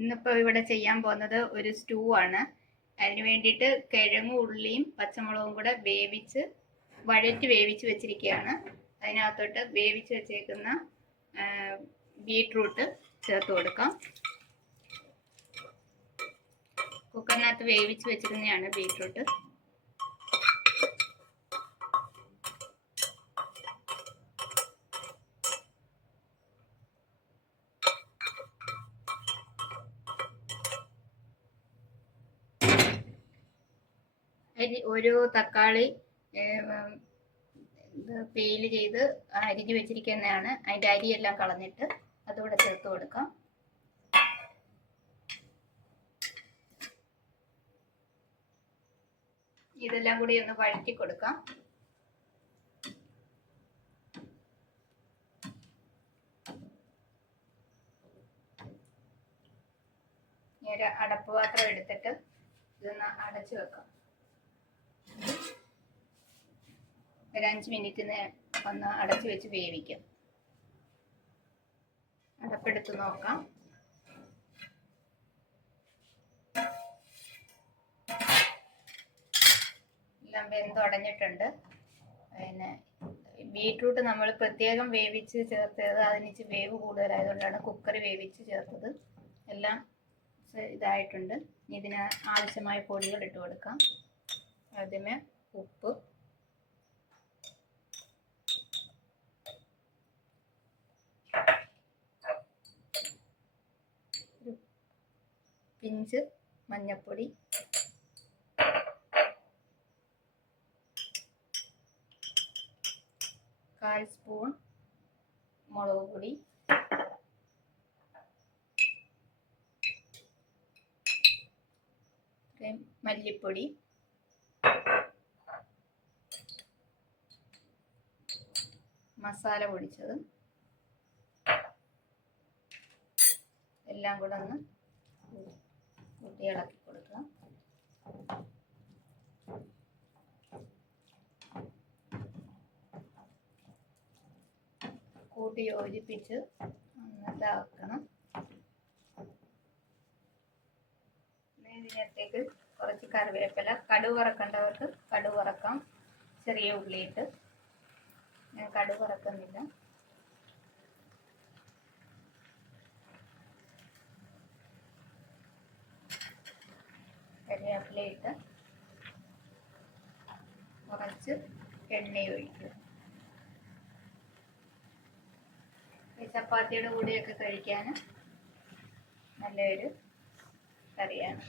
ഇന്നിപ്പോൾ ഇവിടെ ചെയ്യാൻ പോകുന്നത് ഒരു സ്റ്റൂ ആണ്. അതിന് വേണ്ടിയിട്ട് കിഴങ്ങും ഉള്ളിയും പച്ചമുളകും കൂടെ വേവിച്ച് വഴറ്റി വേവിച്ച് വെച്ചിരിക്കുകയാണ്. അതിനകത്തോട്ട് വേവിച്ച് വെച്ചേക്കുന്ന ബീട്രൂട്ട് ചേർത്ത് കൊടുക്കാം. കുക്കറിനകത്ത് വേവിച്ച് വെച്ചിരുന്നതാണ് ബീട്രൂട്ട്. ഒരു തക്കാളി പെയിൽ ചെയ്ത് അരിഞ്ഞു വെച്ചിരിക്കുന്നതാണ്. അതിന്റെ അരിയെല്ലാം കളഞ്ഞിട്ട് അതുകൂടെ ചേർത്ത് കൊടുക്കാം. ഇതെല്ലാം കൂടി ഒന്ന് വഴറ്റി കൊടുക്കാം. ഒരു അടപ്പ് പാത്രം എടുത്തിട്ട് ഇതൊന്ന് അടച്ചു വെക്കാം. ഒരു അഞ്ച് മിനിറ്റിന് ഒന്ന് അടച്ചു വെച്ച് വേവിക്കാം. അടപ്പെടുത്ത് നോക്കാം. എല്ലാം വെന്തുടഞ്ഞിട്ടുണ്ട് പിന്നെ ബീട്രൂട്ട് നമ്മൾ പ്രത്യേകം വേവിച്ച് ചേർത്തത് അതിനിച്ച് വേവ് കൂടുതലായതുകൊണ്ടാണ് കുക്കറി വേവിച്ച് ചേർത്തത്. എല്ലാം ഇതായിട്ടുണ്ട്. ഇതിന് ആവശ്യമായ പൊടികൾ ഇട്ട് കൊടുക്കാം. ആദ്യമേ ഉപ്പ്. പിഞ്ച് മഞ്ഞൾപ്പൊടി കാൽ സ്പൂൺ മുളക് പൊടി. മല്ലിപ്പൊടി. മസാല പൊടിച്ചത്. എല്ലാം കൂടെ ഒന്ന് കൂട്ടി ഇളക്കി കൊടുക്കാം. കൂട്ടി യോജിപ്പിച്ച് ഇതാക്കണം ഇതിനകത്തേക്ക് കുറച്ച് കറിവേപ്പില കടുക് വറക്കേണ്ടവർക്ക് കടുക് ചെറിയ ഉള്ളിയിട്ട്. ഞാൻ കടുക് വറക്കുന്നില്ല. കറിവേപ്പില ഇട്ട് കുറച്ച് എണ്ണ ഒഴിക്കുക. ഈ ചപ്പാത്തിയുടെ കൂടെയൊക്കെ കഴിക്കാൻ നല്ലൊരു കറിയാണ്.